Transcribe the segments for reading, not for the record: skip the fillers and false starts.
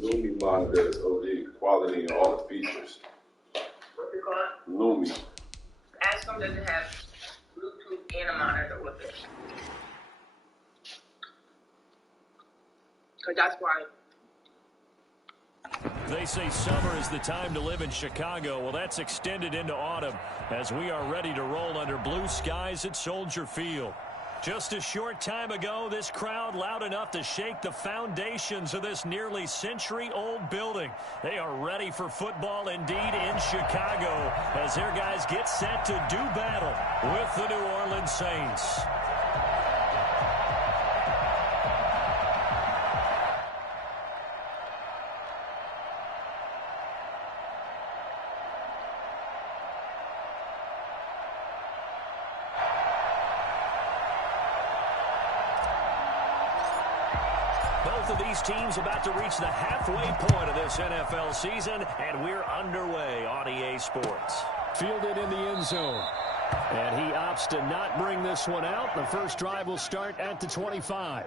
Lumi monitor is OD quality and all the features. What's it called? Lumi. Ask them does it have Bluetooth and a monitor with it. Because that's why. They say summer is the time to live in Chicago. Well, that's extended into autumn as we are ready to roll under blue skies at Soldier Field. Just a short time ago, this crowd loud enough to shake the foundations of this nearly century-old building. They are ready for football indeed in Chicago as their guys get set to do battle with the New Orleans Saints. Both of these teams about to reach the halfway point of this NFL season, and we're underway on EA Sports. Fielded in the end zone. And he opts to not bring this one out. The first drive will start at the 25.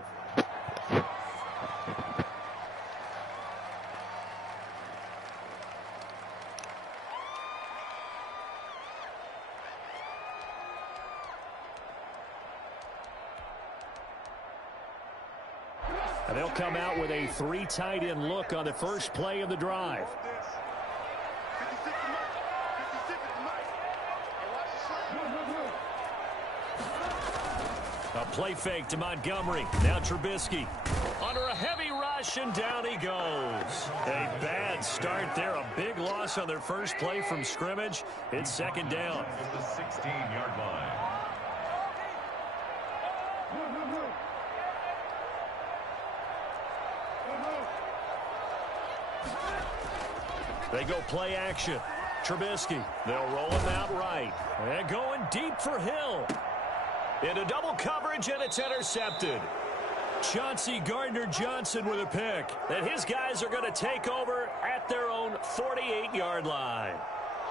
And they'll come out with a 3 tight end look on the first play of the drive. A play fake to Montgomery. Now Trubisky. Under a heavy rush, and down he goes. A bad start there. A big loss on their first play from scrimmage. It's second down. The 16-yard line. They go play action. Trubisky. They'll roll him out right. And going deep for Hill. Into double coverage, and it's intercepted. Chauncey Gardner-Johnson with a pick. And his guys are going to take over at their own 48-yard line.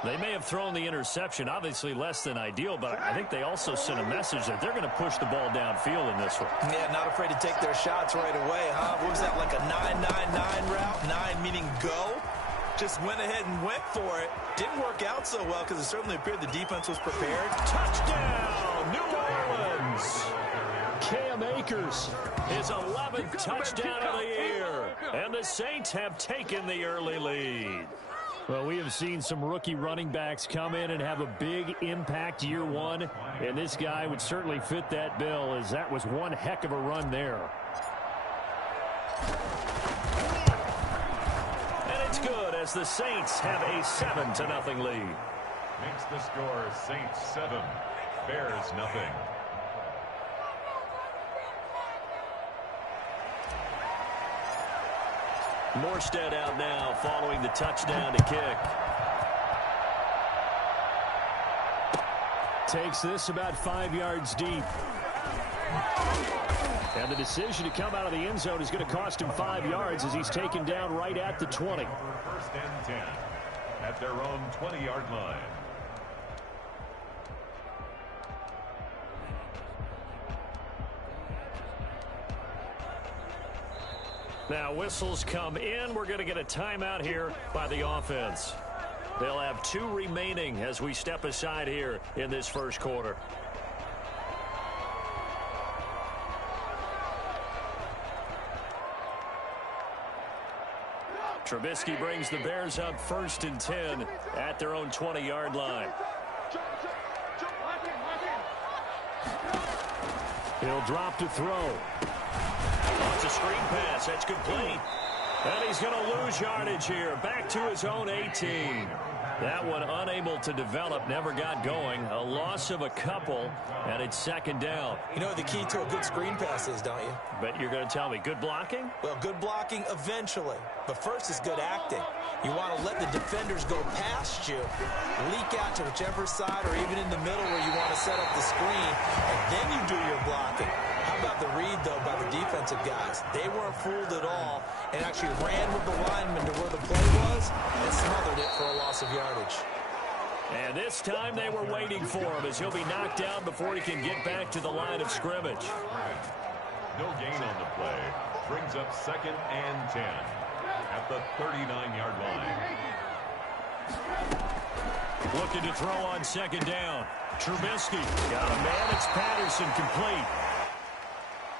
They may have thrown the interception, obviously less than ideal, but I think they also sent a message that they're going to push the ball downfield in this one. Yeah, not afraid to take their shots right away, huh? What was that, like a 9-9-9 route? 9 meaning go? Just went ahead and went for it. Didn't work out so well because it certainly appeared the defense was prepared. Touchdown, New Orleans! Cam Akers, his 11th touchdown of the year. And the Saints have taken the early lead. Well, we have seen some rookie running backs come in and have a big impact year one. And this guy would certainly fit that bill, as that was one heck of a run there. Good as the Saints have a 7-0 lead. Makes the score Saints 7, Bears nothing. Morstead out now following the touchdown to kick. Takes this about 5 yards deep. And the decision to come out of the end zone is going to cost him 5 yards as he's taken down right at the 20. First and 10 at their own 20-yard line. Now whistles come in. We're going to get a timeout here by the offense. They'll have 2 remaining as we step aside here in this first quarter. Trubisky brings the Bears up 1st and 10 at their own 20-yard line. He'll drop to throw. It's a screen pass. That's complete. And he's going to lose yardage here. Back to his own 18. That one unable to develop, never got going. A loss of a couple, and it's second down. You know what the key to a good screen pass is, don't you? But you're going to tell me, good blocking? Well, good blocking eventually. But first is good acting. You want to let the defenders go past you, leak out to whichever side or even in the middle where you want to set up the screen, and then you do your blocking. How about the read, though, by the defensive guys? They weren't fooled at all and actually ran with the lineman to where the play was and smothered it for a loss of yardage. And this time they were waiting for him as he'll be knocked down before he can get back to the line of scrimmage. No gain on the play. Brings up 2nd and 10. at the 39-yard line. Looking to throw on second down. Trubisky got a man. It's Patterson complete.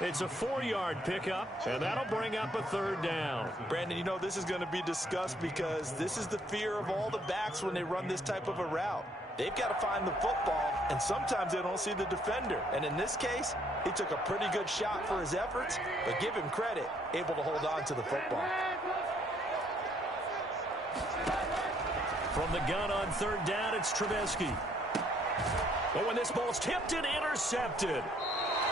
It's a 4-yard pickup, and that'll bring up a third down. Brandon, you know this is going to be discussed because this is the fear of all the backs when they run this type of a route. They've got to find the football, and sometimes they don't see the defender. And in this case, he took a pretty good shot for his efforts, but give him credit, able to hold on to the football. From the gun on third down, it's Trubisky. But when this ball's tipped and intercepted.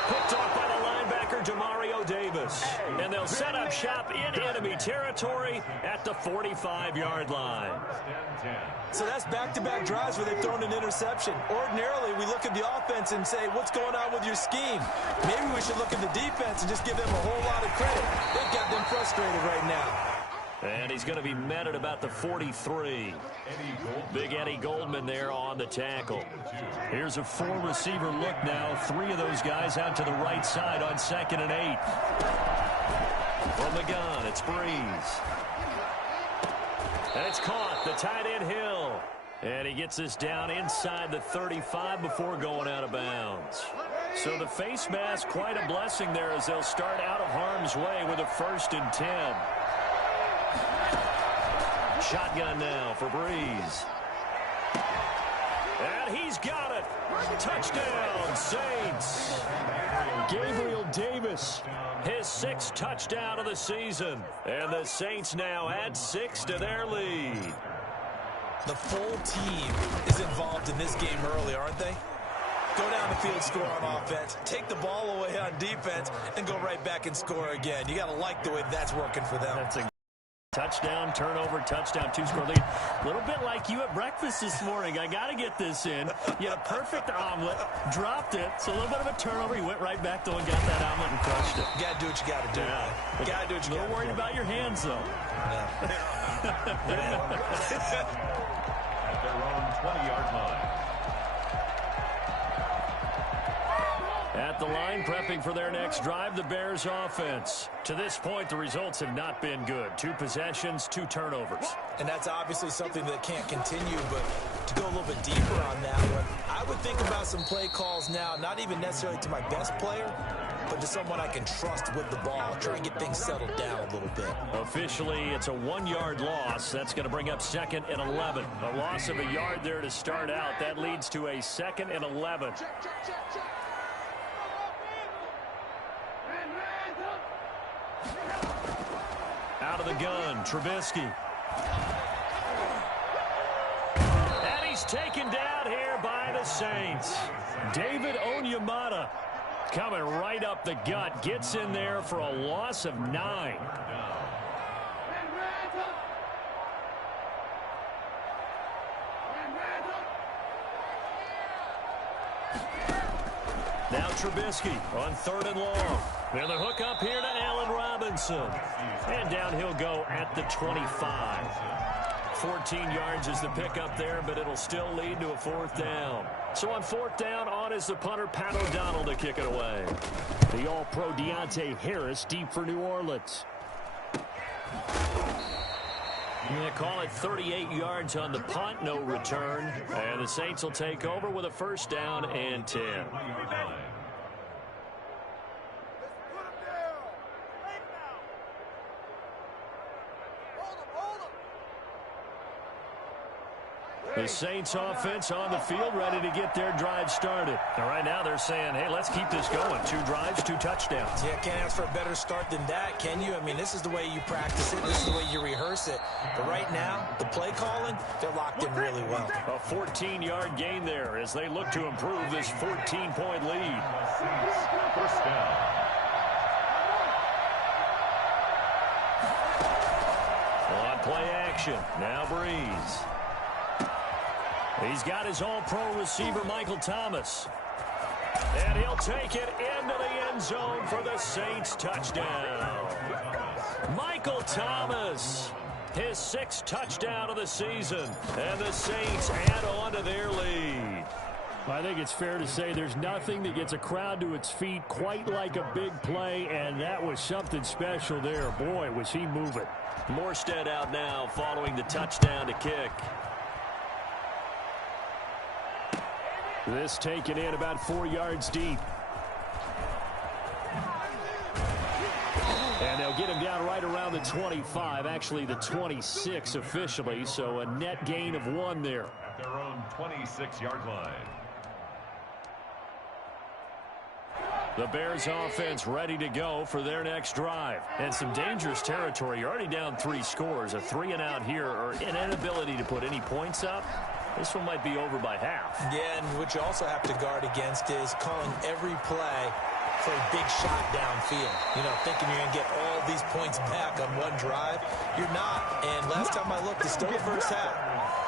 Picked off by the linebacker, Demario Davis. And they'll set up shop in enemy territory at the 45-yard line. So that's back-to-back drives where they've thrown an interception. Ordinarily, we look at the offense and say, what's going on with your scheme? Maybe we should look at the defense and just give them a whole lot of credit. They've got them frustrated right now. And he's going to be met at about the 43. Big Eddie Goldman there on the tackle. Here's a 4-receiver look now. 3 of those guys out to the right side on 2nd and 8. From the gun, it's Breeze. And it's caught. The tight end Hill. And he gets this down inside the 35 before going out of bounds. So the face mask, quite a blessing there as they'll start out of harm's way with a 1st and 10. Shotgun now for Breeze. And he's got it. Touchdown, Saints. Gabriel Davis, his 6th touchdown of the season. And the Saints now add 6 to their lead. The full team is involved in this game early, aren't they? Go down the field, score on offense, take the ball away on defense, and go right back and score again. You got to like the way that's working for them. That's a touchdown, turnover, touchdown, 2-score lead. A little bit like you at breakfast this morning. I got to get this in. You had a perfect omelet, dropped it. It's a little bit of a turnover. You went right back though and got that omelet and crushed it. You got to do what you got to do. Yeah. You got to do what you got to do. A little worried about your hands, though. At their own 20-yard line. At the line, prepping for their next drive, the Bears offense. To this point, the results have not been good. 2 possessions, 2 turnovers. And that's obviously something that can't continue, but to go a little bit deeper on that one, I would think about some play calls now, not even necessarily to my best player, but to someone I can trust with the ball. Try and get things settled down a little bit. Officially, it's a 1-yard loss. That's going to bring up 2nd and 11. A loss of a yard there to start out. That leads to a 2nd and 11. Out of the gun, Trubisky. And he's taken down here by the Saints. David Onyemata coming right up the gut. Gets in there for a loss of 9. Now Trubisky on 3rd and long. And the hook up here to Allen Robinson. And down he'll go at the 25. 14 yards is the pickup there, but it'll still lead to a 4th down. So on 4th down, on is the punter, Pat O'Donnell, to kick it away. The All-Pro Deontay Harris deep for New Orleans. Yeah, call it 38 yards on the punt, no return. And the Saints will take over with a 1st down and 10. The Saints offense on the field, ready to get their drive started. And right now they're saying, hey, let's keep this going. 2 drives, 2 touchdowns. Yeah, can't ask for a better start than that, can you? I mean, this is the way you practice it. This is the way you rehearse it. But right now, the play calling, they're locked in really well. A 14-yard gain there as they look to improve this 14-point lead. 1st down. On play action, now Breeze. He's got his all-pro receiver, Michael Thomas. And he'll take it into the end zone for the Saints touchdown. Michael Thomas, his 6th touchdown of the season. And the Saints add on to their lead. I think it's fair to say there's nothing that gets a crowd to its feet quite like a big play, and that was something special there. Boy, was he moving. Morstead out now following the touchdown to kick. This taken in about 4 yards deep. And they'll get him down right around the 25, actually the 26 officially, so a net gain of 1 there. At their own 26-yard line. The Bears offense ready to go for their next drive. And some dangerous territory. You're already down 3 scores. A 3 and out here, or an inability to put any points up. This one might be over by half. Yeah, and what you also have to guard against is calling every play for a big shot downfield. You know, thinking you're going to get all these points back on one drive. You're not. And last time I looked, it's still the first half.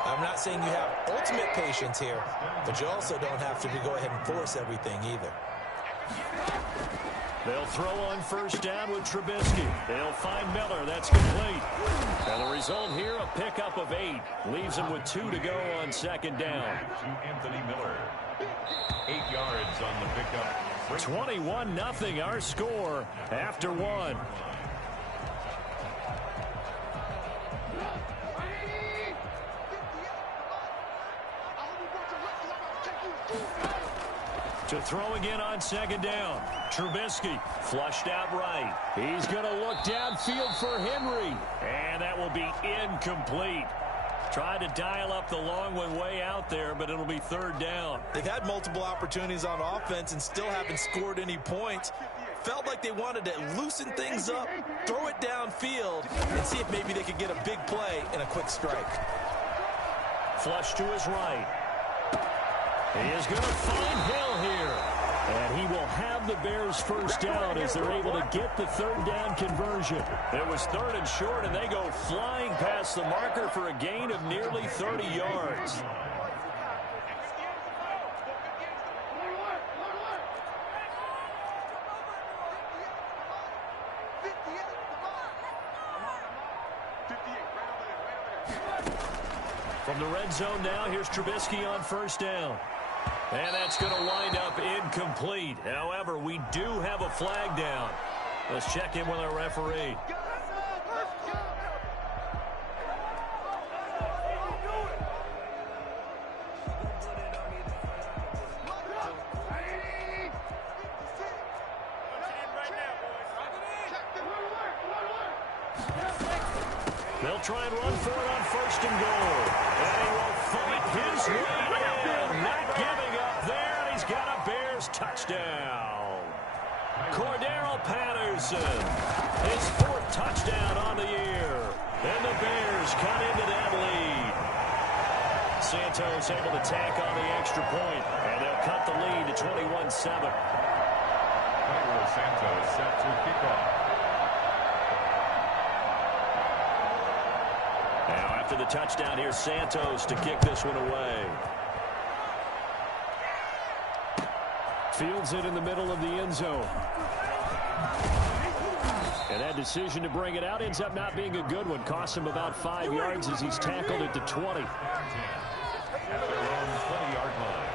I'm not saying you have ultimate patience here, but you also don't have to go ahead and force everything either. They'll throw on first down with Trubisky. They'll find Miller. That's complete. And the result here, a pickup of 8. Leaves them with 2 to go on second down. To Anthony Miller. 8 yards on the pickup. 21-0 our score after 1. To throw again on second down. Trubisky flushed out right. He's going to look downfield for Henry. And that will be incomplete. Tried to dial up the long one way out there, but it'll be third down. They've had multiple opportunities on offense and still haven't scored any points. Felt like they wanted to loosen things up, throw it downfield, and see if maybe they could get a big play and a quick strike. Flush to his right. He is going to find Hill here. And he will have the Bears first down as they're able to get the third down conversion. It was third and short, and they go flying past the marker for a gain of nearly 30 yards. From the red zone now, here's Trubisky on first down. And that's going to wind up incomplete. However, we do have a flag down. Let's check in with our referee. They'll try and run for it on first and goal. And he will fight his way in. Not giving up there, and he's got a Bears touchdown. Cordero Patterson, his 4th touchdown on the year. And the Bears cut into that lead. Santos able to tack on the extra point, and they'll cut the lead to 21-7. Cairo Santos set to kick off. Now after the touchdown, here's Santos to kick this one away. Fields it in the middle of the end zone. And that decision to bring it out ends up not being a good one. Costs him about 5 yards as he's tackled at the 20. At their own 20-yard line.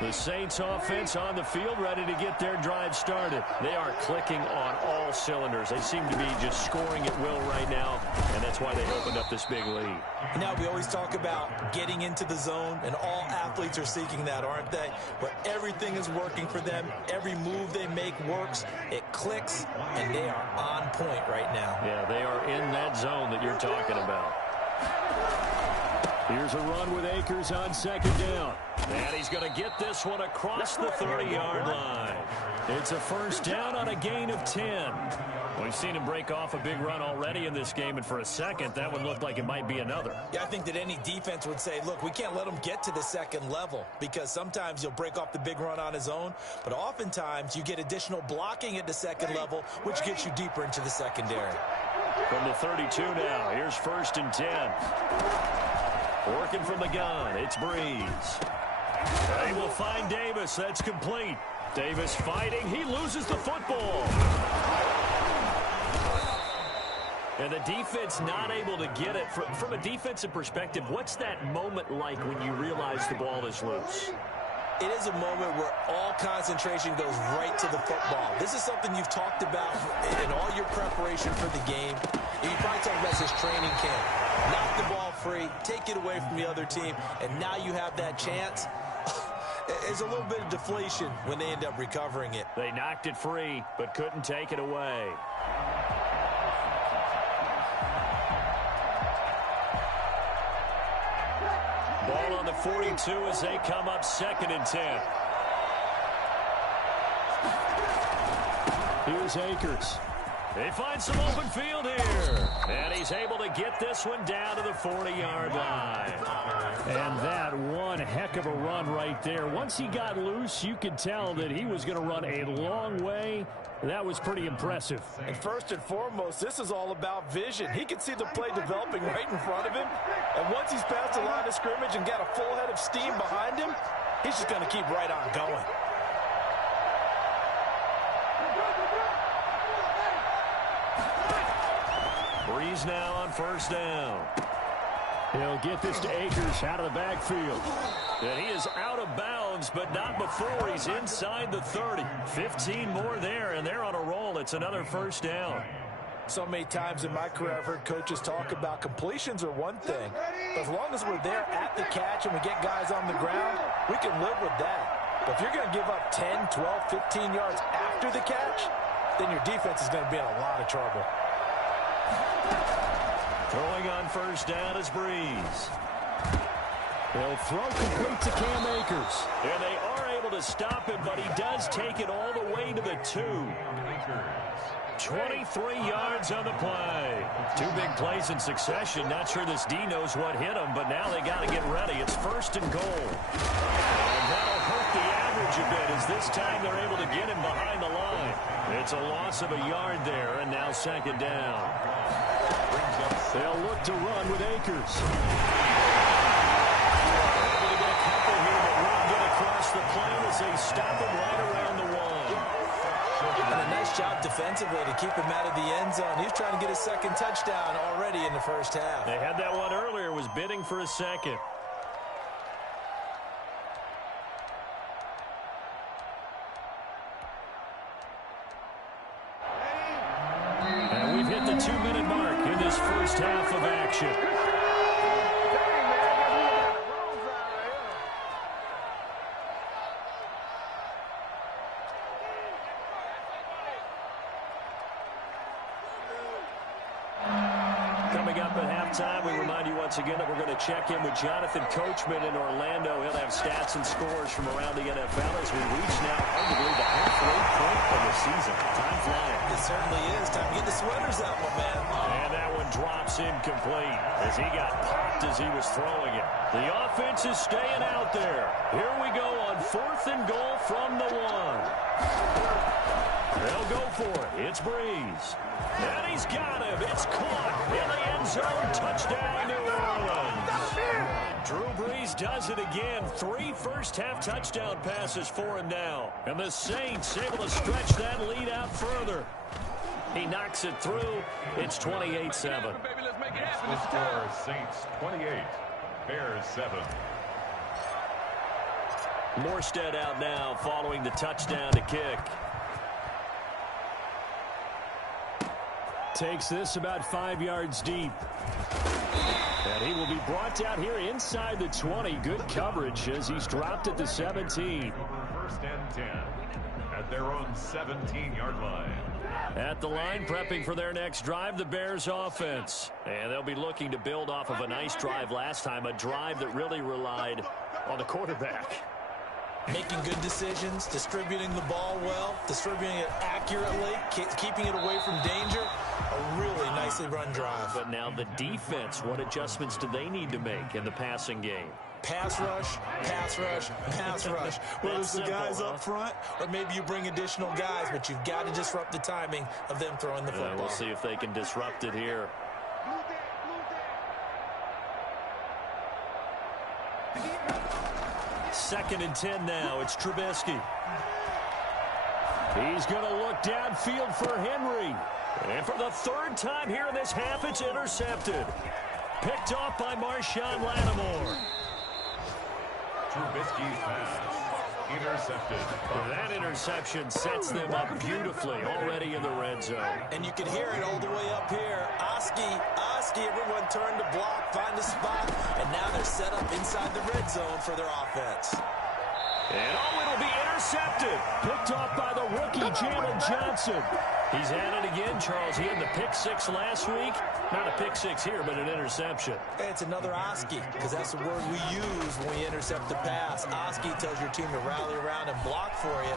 The Saints offense on the field ready to get their drive started. They are clicking on all cylinders. They seem to be just scoring at will right now, and that's why they opened up this big lead. Now, we always talk about getting into the zone, and all athletes are seeking that, aren't they? Where everything is working for them. Every move they make works. It clicks, and they are on point right now. Yeah, they are in that zone that you're talking about. Here's a run with Akers on second down. And he's going to get this one across the 30-yard line. It's a first down on a gain of 10. We've seen him break off a big run already in this game, and for a second, that one looked like it might be another. Yeah, I think that any defense would say, look, we can't let him get to the second level, because sometimes he'll break off the big run on his own, but oftentimes you get additional blocking at the second level, which gets you deeper into the secondary. From the 32 now, here's first and 10. Working from the gun, it's Breeze. They will find Davis. That's complete. Davis fighting. He loses the football. And the defense not able to get it. From a defensive perspective, what's that moment like when you realize the ball is loose? It is a moment where all concentration goes right to the football. This is something you've talked about in all your preparation for the game. You probably talked about this training camp. Knock the ball free, take it away from the other team, and now you have that chance. There's a little bit of deflation when they end up recovering it. They knocked it free, but couldn't take it away. Ball on the 42 as they come up 2nd and 10. Here's Akers. They find some open field here. And he's able to get this one down to the 40-yard line. And that one heck of a run right there. Once he got loose, you could tell that he was going to run a long way. That was pretty impressive. And first and foremost, this is all about vision. He can see the play developing right in front of him. And once he's past the line of scrimmage and got a full head of steam behind him, he's just going to keep right on going. Breeze now on 1st down. He'll get this to Akers out of the backfield. And he is out of bounds, but not before he's inside the 30. 15 more there, and they're on a roll. It's another 1st down. So many times in my career I've heard coaches talk about completions are one thing. But as long as we're there at the catch and we get guys on the ground, we can live with that. But if you're going to give up 10, 12, 15 yards after the catch, then your defense is going to be in a lot of trouble. Throwing on 1st down is Breeze. They'll throw complete to Cam Akers. And they are able to stop him, but he does take it all the way to the 2. 23 yards on the play. 2 big plays in succession. Not sure this D knows what hit him, but now they got to get ready. It's 1st and goal. And that'll hurt the average a bit as this time they're able to get him behind the line. It's a loss of a yard there, and now 2nd down. They'll look to run with Akers. Able to get a couple here, but won't get across the plane as they stop him right around the 1. And a nice job defensively to keep him out of the end zone. He's trying to get his 2nd touchdown already in the 1st half. They had that one earlier, was bidding for a 2nd. And we've hit the 2-minute mark in this 1st half of action. Coming up at halftime, we remind you once again that we're going to check in with Jonathan Coachman in Orlando. He'll have stats and scores from around the NFL as we reach now arguably the halfway point of the season. Time flying. It certainly is. Time to get the sweaters out, my man. And that one drops incomplete as he got popped as he was throwing it. The offense is staying out there. Here we go on 4th and goal from the 1. They'll go for it. It's Breeze. And he's got him. It's caught in the end zone. Touchdown, New Orleans. Drew Brees does it again. 3 first-half touchdown passes for him now. And the Saints able to stretch that lead out further. He knocks it through. It's 28-7. The score is Saints 28, Bears 7. Morstead out now following the touchdown to kick. Takes this about 5 yards deep. And he will be brought down here inside the 20. Good coverage as he's dropped at the 17. 1st and 10 at their own 17-yard line. At the line, prepping for their next drive, the Bears offense. And they'll be looking to build off of a nice drive last time, a drive that really relied on the quarterback. Making good decisions, distributing the ball well, distributing it accurately, keeping it away from danger. A really nicely run drive. But now the defense, what adjustments do they need to make in the passing game? Pass rush, pass rush, pass rush. Whether it's the guys up front or maybe you bring additional guys, but you've got to disrupt the timing of them throwing the football. We'll see if they can disrupt it here. 2nd and 10 now. It's Trubisky. He's going to look downfield for Henry. And for the 3rd time here in this half, it's intercepted. Picked off by Marshawn Lattimore. Trubisky's pass. Intercepted. That interception sets them up beautifully already in the red zone. And you can hear it all the way up here. Oski, everyone turned to block, find a spot, and now they're set up inside the red zone for their offense. And it'll be intercepted. Picked off by the rookie, Jalen Johnson. He's at it again, Charles. He had the pick 6 last week. Not a pick 6 here, but an interception. It's another Oski, because that's the word we use when we intercept the pass. Oski tells your team to rally around and block for you.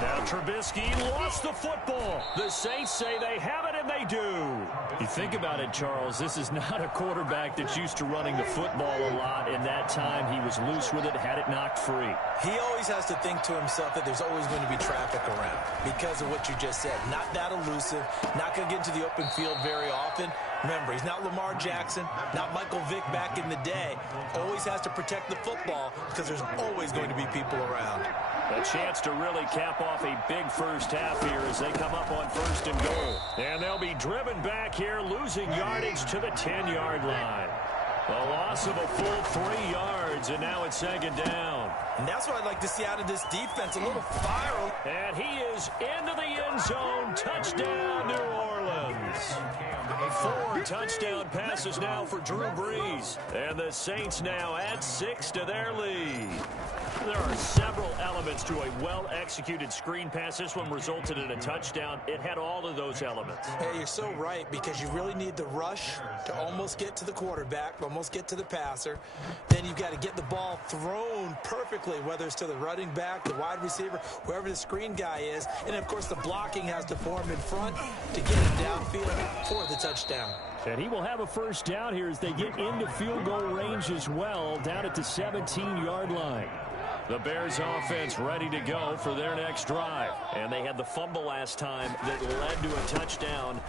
Now Trubisky lost the football. The Saints say they have it, and they do. You think about it, Charles, this is not a quarterback that's used to running the football a lot. In that time, he was loose with it, had it knocked free. He always has to think to himself that there's always going to be traffic around because of what you just said. Not that elusive, not going to get into the open field very often. Remember, he's not Lamar Jackson, not Michael Vick back in the day. Always has to protect the football because there's always going to be people around. A chance to really cap off a big first half here as they come up on 1st and goal. And they'll be driven back here, losing yardage to the 10-yard line. A loss of a full 3 yards, and now it's 2nd down. And that's what I'd like to see out of this defense, a little fire. And he is into the end zone. Touchdown, New Orleans. 4 touchdown passes now for Drew Brees. And the Saints now add 6 to their lead. There are several elements to a well-executed screen pass. This one resulted in a touchdown. It had all of those elements. Hey, you're so right, because you really need the rush to almost get to the quarterback, almost get to the passer. Then you've got to get the ball thrown perfectly, whether it's to the running back, the wide receiver, whoever the screen guy is. And, of course, the blocking has to form in front to get him downfield for the touchdown. And he will have a first down here as they get into field goal range as well, down at the 17-yard line. The Bears offense ready to go for their next drive. And they had the fumble last time that led to a touchdown.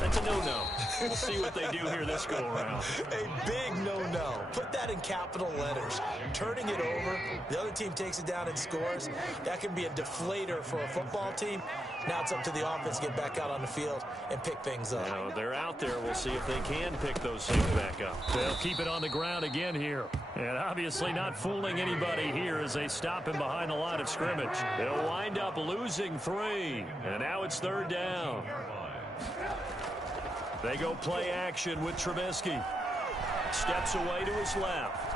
That's a no-no. We'll see what they do here this go-around. A big no-no. Put that in capital letters. Turning it over, the other team takes it down and scores. That can be a deflator for a football team. Now it's up to the offense to get back out on the field and pick things up. Now, they're out there. We'll see if they can pick those things back up. They'll keep it on the ground again here. And obviously not fooling anybody here as they stop him behind the line of scrimmage. They'll wind up losing 3. And now it's 3rd down. They go play action with Trubisky. Steps away to his left.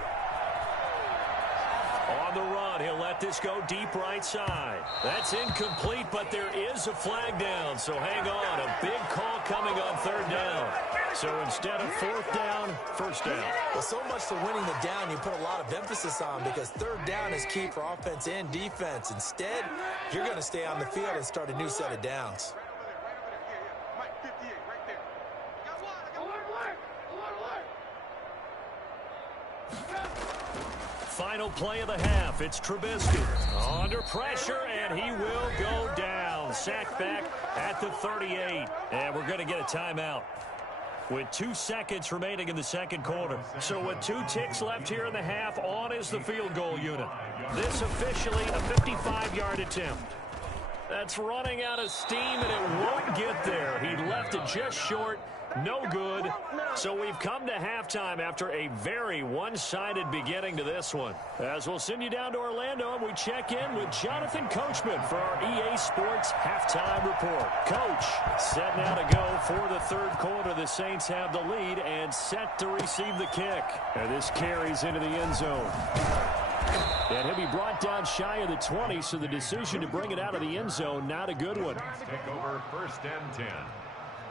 On the run, he'll let this go deep right side. That's incomplete, but there is a flag down, so hang on. A big call coming on 3rd down. So instead of 4th down, 1st down. Well, so much for winning the down you put a lot of emphasis on, because 3rd down is key for offense and defense. Instead, you're going to stay on the field and start a new set of downs. Final play of the half. It's Trubisky under pressure, and he will go down. Sacked back at the 38. And we're going to get a timeout with 2 seconds remaining in the 2nd quarter. So with 2 ticks left here in the half, on is the field goal unit. This officially a 55-yard attempt. That's running out of steam, and it won't get there. He left it just short. No good. So we've come to halftime after a very one-sided beginning to this one. As we'll send you down to Orlando, and we check in with Jonathan Coachman for our EA Sports Halftime Report. Coach, set now to go for the 3rd quarter. The Saints have the lead and set to receive the kick. And this carries into the end zone. And he'll be brought down shy of the 20, so the decision to bring it out of the end zone, not a good one. Take over 1st and 10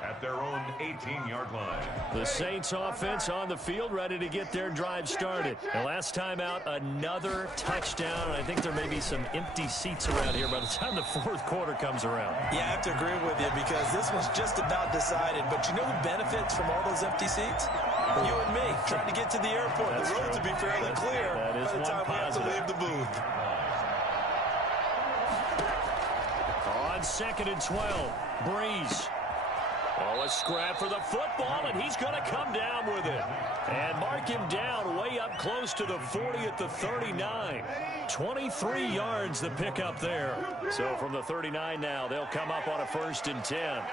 at their own 18-yard line. The Saints offense on the field, ready to get their drive started. And last time out, another touchdown. I think there may be some empty seats around here by the time the 4th quarter comes around. Yeah, I have to agree with you, because this was just about decided. But you know who benefits from all those empty seats? You and me, trying to get to the airport. That's the roads true. will be fairly clear That is by the time we have to leave the booth. On 2nd and 12, Breeze. Oh, a scrap for the football, and he's going to come down with it. And mark him down way up close to the 40 at the 39. 23 yards the pickup there. So from the 39 now, they'll come up on a 1st and 10.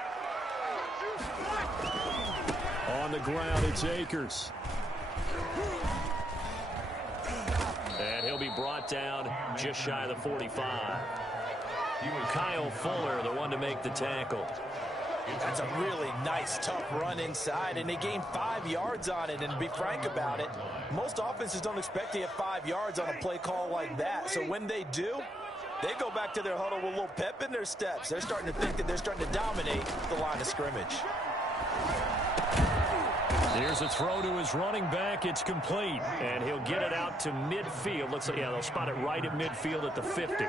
On the ground, it's Akers. And he'll be brought down just shy of the 45. Kyle Fuller, the one to make the tackle. That's a really nice, tough run inside, and they gained 5 yards on it. And to be frank about it, most offenses don't expect to get 5 yards on a play call like that. So when they do, they go back to their huddle with a little pep in their steps. They're starting to think that they're starting to dominate the line of scrimmage. Here's a throw to his running back. It's complete, and he'll get it out to midfield. Looks like, yeah, they'll spot it right at midfield at the 50.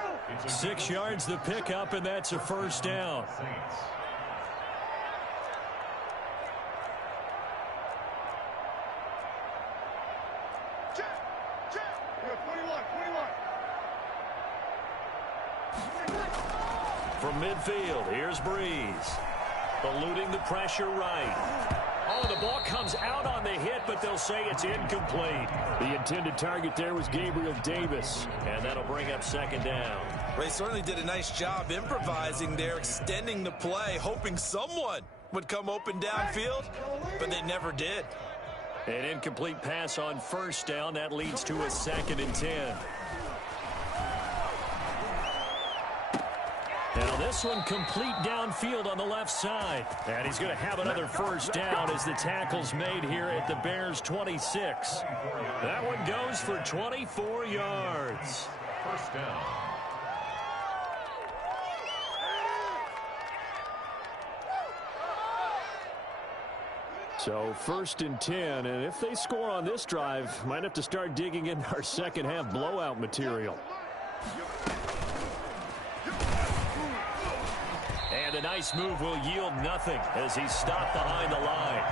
6 yards the pickup, and that's a 1st down. From midfield, here's Breeze. Eluding the pressure right. Oh, the ball comes out on the hit, but they'll say it's incomplete. The intended target there was Gabriel Davis, and that'll bring up 2nd down. They certainly did a nice job improvising there, extending the play, hoping someone would come open downfield, but they never did. An incomplete pass on 1st down. That leads to a 2nd and 10. Now this one complete downfield on the left side. And he's going to have another 1st down as the tackle's made here at the Bears' 26. That one goes for 24 yards. 1st down. So 1st and 10, and if they score on this drive, might have to start digging in our second half blowout material. And a nice move will yield nothing as he's stopped behind the line.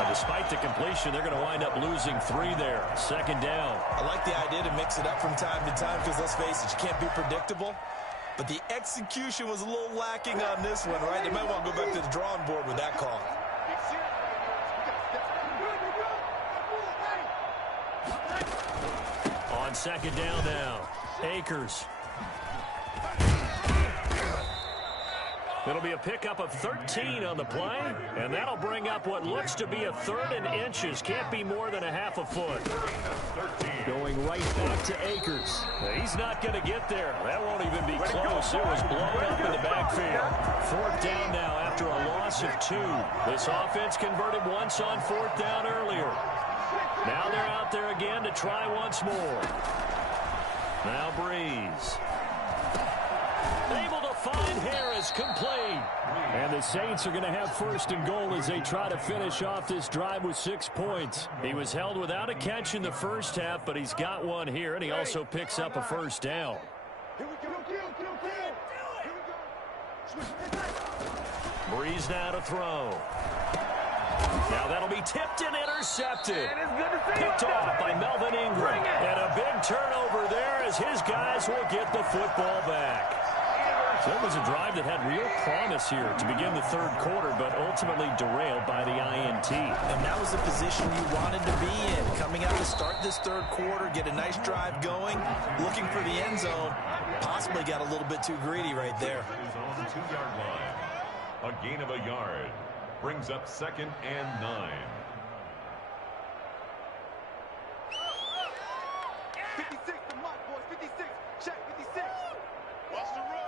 Now, despite the completion, they're going to wind up losing 3 there. 2nd down. I like the idea to mix it up from time to time because, let's face it, you can't be predictable. But the execution was a little lacking on this one, right? They might want to go back to the drawing board with that call. On 2nd down now, Akers. It'll be a pickup of 13 on the play, and that'll bring up what looks to be a 3rd and inches. Can't be more than a half a foot. Going right back to Akers. He's not going to get there. That won't even be close. It was blown up in the backfield. 4th down now after a loss of 2. This offense converted once on 4th down earlier. Now they're out there again to try once more. Now Breeze. Able to find Harris, complete. And the Saints are going to have 1st and goal as they try to finish off this drive with 6 points. He was held without a catch in the 1st half, but he's got one here, and he also picks up a 1st down. Breeze now to throw. Now that'll be tipped and intercepted. Picked off by Melvin Ingram. And a big turnover there as his guys will get the football back. So it was a drive that had real promise here to begin the 3rd quarter, but ultimately derailed by the INT. And that was the position you wanted to be in. Coming out to start this 3rd quarter, get a nice drive going, looking for the end zone. Possibly got a little bit too greedy right there. Is on the 2-yard line. A gain of a yard. Brings up 2nd and 9. 56, the mark, boys. 56. Check 56. Watch the run.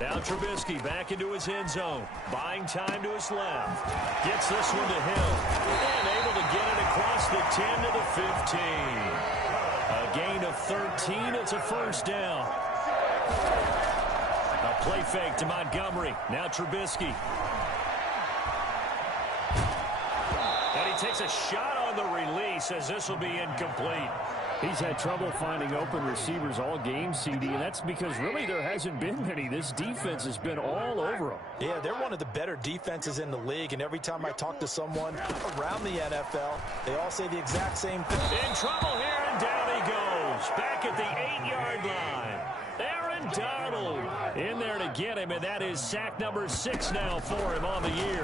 Now Trubisky back into his end zone. Buying time to his left. Gets this one to Hill. And able to get it across the 10 to the 15. A gain of 13. It's a 1st down. A play fake to Montgomery. Now Trubisky. And he takes a shot on the release as this will be incomplete. He's had trouble finding open receivers all game, CD, and that's because really there hasn't been many. This defense has been all over them. Yeah, they're one of the better defenses in the league, and every time I talk to someone around the NFL, they all say the exact same thing. In trouble here, and down he goes. Back at the 8-yard line. Aaron Donald In there to get him, and that is sack number 6 now for him on the year.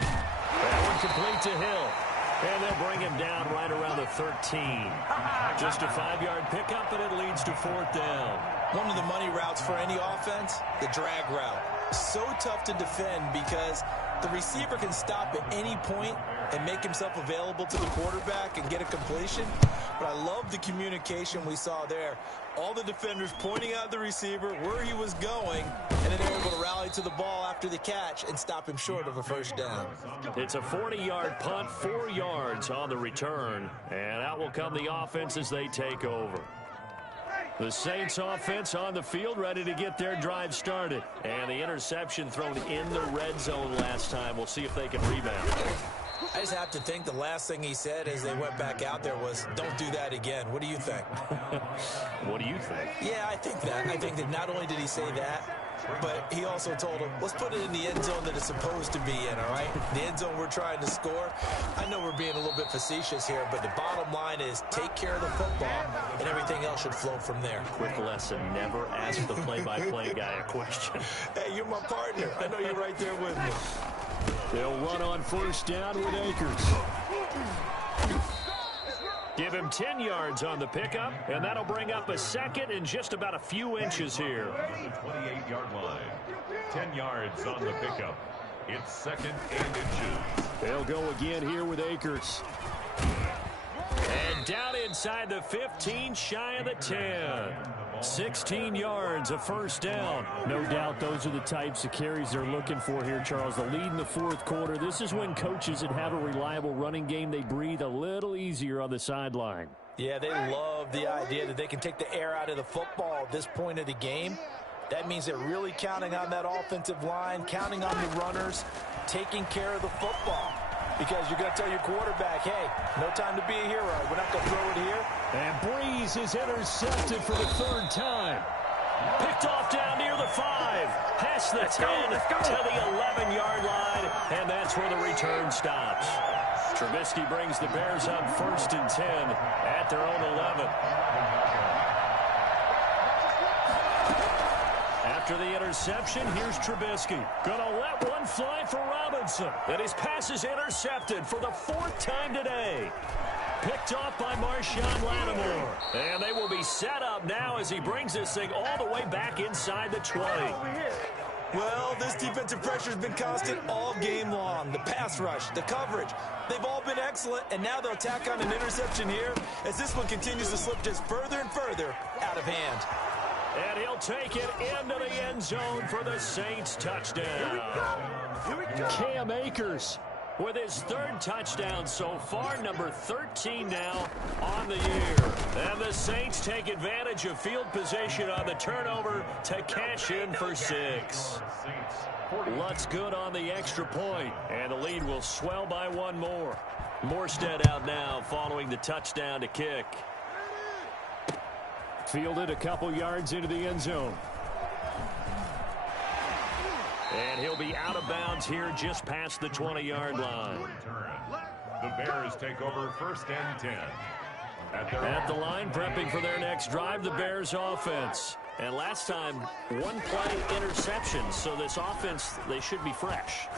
That one complete to Hill. And they'll bring him down right around the 13. Just a 5-yard pickup, and it leads to 4th down. One of the money routes for any offense, the drag route. So tough to defend because the receiver can stop at any point and make himself available to the quarterback and get a completion. But I love the communication we saw there. All the defenders pointing out the receiver, where he was going, and then they're able to rally to the ball after the catch and stop him short of a first down. It's a 40-yard punt, 4 yards on the return. And out will come the offense as they take over. The Saints offense on the field, ready to get their drive started. And the interception thrown in the red zone last time. We'll see if they can rebound. I just have to think the last thing he said as they went back out there was, don't do that again. What do you think? What do you think? Yeah, I think that. I think that not only did he say that, but he also told him, let's put it in the end zone that it's supposed to be in, all right? The end zone we're trying to score. I know we're being a little bit facetious here, but the bottom line is take care of the football, and everything else should flow from there. Quick lesson, never ask the play-by-play guy a question. Hey, you're my partner. I know you're right there with me. They'll run on first down with Akers. Give him 10 yards on the pickup, and that'll bring up a second and just about a few inches here. 28-yard line. 10 yards on the pickup. It's 2nd and inches. They'll go again here with Akers. And down inside the 15, shy of the 10. 16 yards, a first down. No doubt those are the types of carries they're looking for here, Charles. The lead in the 4th quarter. This is when coaches that have a reliable running game, they breathe a little easier on the sideline. Yeah, they love the idea that they can take the air out of the football at this point of the game. That means they're really counting on that offensive line, counting on the runners, taking care of the football. Because you're going to tell your quarterback, hey, no time to be a hero. We're not going to throw it here. And Breeze is intercepted for the 3rd time. Picked off down near the 5. Past the 10 to the 11-yard line. And that's where the return stops. Trubisky brings the Bears up 1st and 10 at their own 11. After the interception, here's Trubisky. Gonna let one fly for Robinson. And his pass is intercepted for the 4th time today. Picked off by Marshawn Lattimore. And they will be set up now as he brings this thing all the way back inside the 20. Well, this defensive pressure has been constant all game long. The pass rush, the coverage, they've all been excellent, and now they'll tack on an interception here as this one continues to slip just further and further out of hand. And he'll take it into the end zone for the Saints touchdown. Cam Akers with his 3rd touchdown so far, number 13 now on the year. And the Saints take advantage of field position on the turnover to cash in for 6. Lutz good on the extra point, and the lead will swell by 1 more. Morstead out now following the touchdown to kick. Fielded a couple yards into the end zone. And he'll be out of bounds here just past the 20-yard line. The Bears take over 1st and 10. At the line, prepping for their next drive, the Bears offense. And last time, 1 play interception, so this offense, they should be fresh.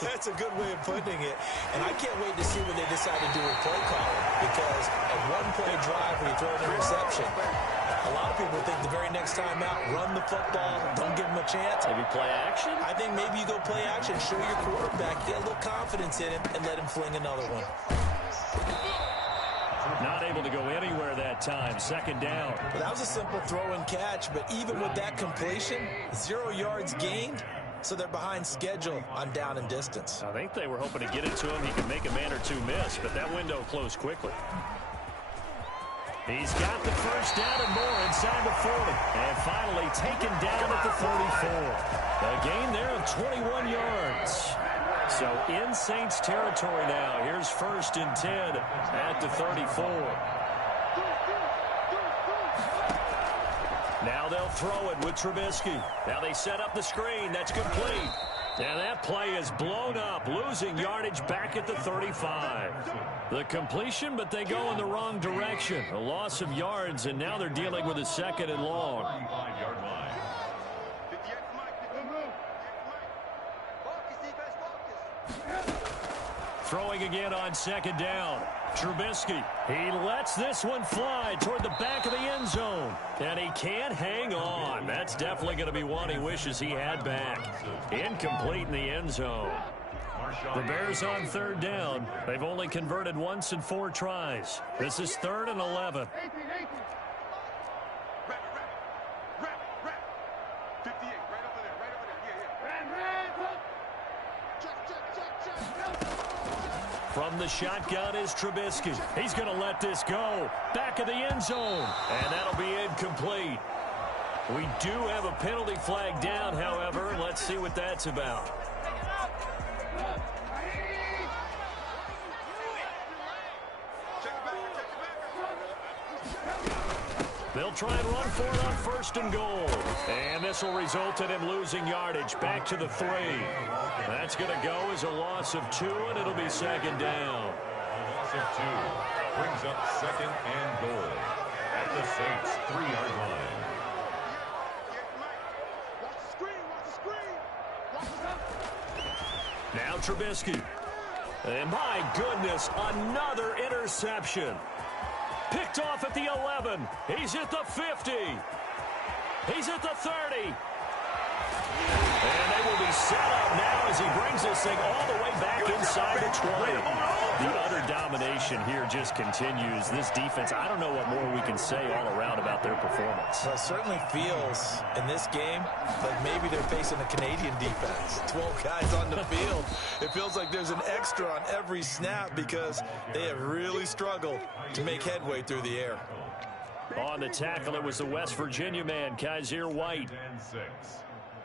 That's a good way of putting it. And I can't wait to see what they decide to do with play calling, because a 1-play drive where you throw an interception, a lot of people think the very next time out, run the football, don't give them a chance. Maybe play action? I think maybe you go play action, show your quarterback, get a little confidence in him, and let him fling another one. Not able to go anywhere that time. 2nd down. Well, that was a simple throw and catch, but even with that completion, 0 yards gained, so they're behind schedule on down and distance. I think they were hoping to get it to him. He could make a man or 2 miss, but that window closed quickly. He's got the first down and more inside the 40. And finally taken down at the 34. A gain there of 21 yards. So in Saints territory now. Here's 1st and 10 at the 34. Now they'll throw it with Trubisky. Now they set up the screen. That's complete. And that play is blown up, losing yardage back at the 35. The completion, but they go in the wrong direction. A loss of yards, and now they're dealing with a 2nd and long. Throwing again on second down. Trubisky, he lets this one fly toward the back of the end zone. And he can't hang on. That's definitely going to be one he wishes he had back. Incomplete in the end zone. The Bears on third down. They've only converted once in 4 tries. This is 3rd and 11. 58, right over there. From the shotgun is Trubisky. He's going to let this go. Back of the end zone. And that'll be incomplete. We do have a penalty flag down, however. Let's see what that's about. They'll try and run for it on 1st and goal. And this will result in him losing yardage. Back to the 3. That's going to go as a loss of 2, and it'll be 2nd down. A loss of 2 brings up 2nd and goal at the Saints' 3-yard line. Now Trubisky. And my goodness, another interception. Picked off at the 11. He's at the 50. He's at the 30. And they will be set up now as he brings this thing all the way back inside the 20. The utter domination here just continues. This defense, I don't know what more we can say all around about their performance. Well, it certainly feels in this game like maybe they're facing a Canadian defense. 12 guys on the field. It feels like there's an extra on every snap because they have really struggled to make headway through the air. On the tackle, it was the West Virginia man, Kaiser White. And 6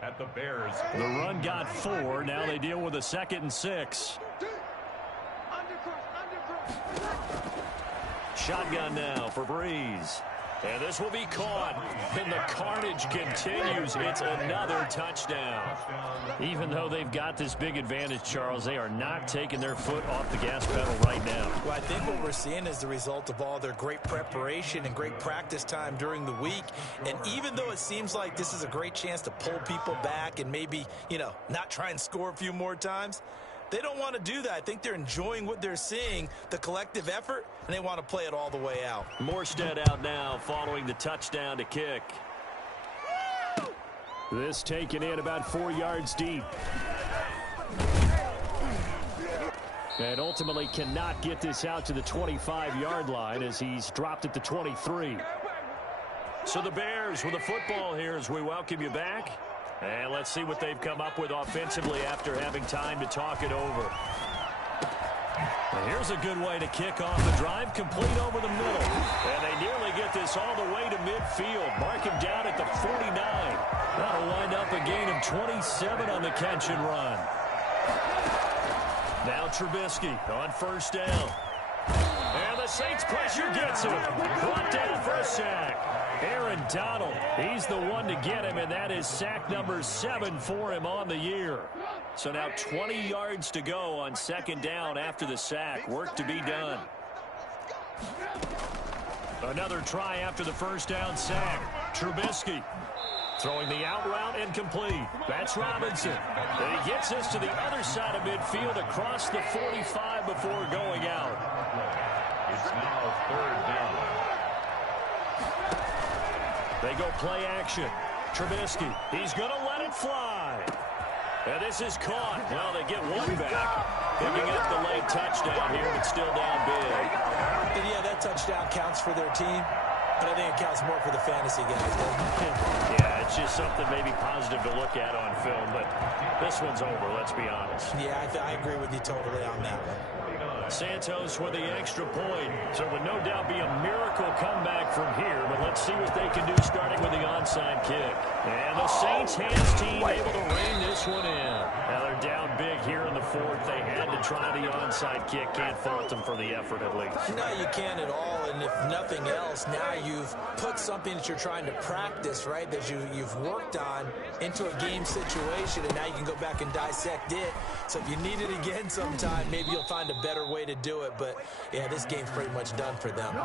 at the Bears. The run got 4. Now they deal with a 2nd and 6. Shotgun now for Breeze. And this will be caught. And the carnage continues. It's another touchdown. Even though they've got this big advantage, Charles, they are not taking their foot off the gas pedal right now. Well, I think what we're seeing is the result of all their great preparation and great practice time during the week. And even though it seems like this is a great chance to pull people back and maybe, not try and score a few more times, they don't want to do that. I think they're enjoying what they're seeing, the collective effort, and they want to play it all the way out. Morstead out now following the touchdown to kick. This taken in about 4 yards deep. And ultimately cannot get this out to the 25-yard line as he's dropped at the 23. So the Bears with the football here as we welcome you back. And let's see what they've come up with offensively after having time to talk it over. And here's a good way to kick off the drive, complete over the middle. And they nearly get this all the way to midfield. Mark him down at the 49. That'll wind up a gain of 27 on the catch and run. Now Trubisky on 1st down. And the Saints pressure gets him. Brought down for a sack. Aaron Donald, he's the one to get him, and that is sack number 7 for him on the year. So now 20 yards to go on 2nd down after the sack. Work to be done. Another try after the 1st down sack. Trubisky throwing the out route incomplete. That's Robinson. And he gets us to the other side of midfield across the 45 before going out. It's now 3rd down. They go play action. Trubisky, he's going to let it fly. And this is caught. Well, they get one back. Picking up the late touchdown here, but still down big. And yeah, that touchdown counts for their team, but I think it counts more for the fantasy guys, doesn't it? Yeah, it's just something maybe positive to look at on film, but this one's over, let's be honest. Yeah, I agree with you totally on that one. Santos with the extra point. So it would no doubt be a miracle comeback from here, but let's see what they can do starting with the onside kick. And the Saints hands team able to rein this one in. Now they're down big here in the 4th. They had to try the onside kick. Can't fault them for the effort at least. No, you can't at all, and if nothing else, now you've put something that you're trying to practice, right, that you've worked on into a game situation, and now you can go back and dissect it. So if you need it again sometime, maybe you'll find a better way to do it, but yeah, this game's pretty much done for them.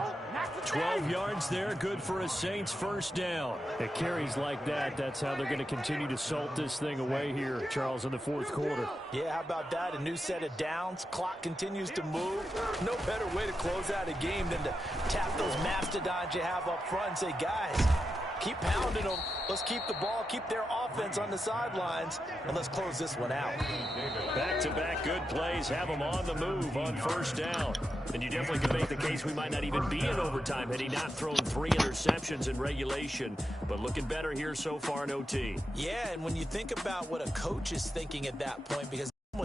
12 yards there, good for a Saints 1st down. It carries like that. that. That's how they're going to continue to salt this thing away here, Charles, in the fourth quarter. Yeah, how about that? A new set of downs. Clock continues to move. No better way to close out a game than to tap those mastodons you have up front and say, guys, keep pounding them. Let's keep the ball, keep their offense on the sidelines, and let's close this one out. Back-to-back good plays have them on the move on first down. And you definitely can make the case we might not even be in overtime had he not thrown 3 interceptions in regulation. But looking better here so far in OT. Yeah, and when you think about what a coach is thinking at that point, because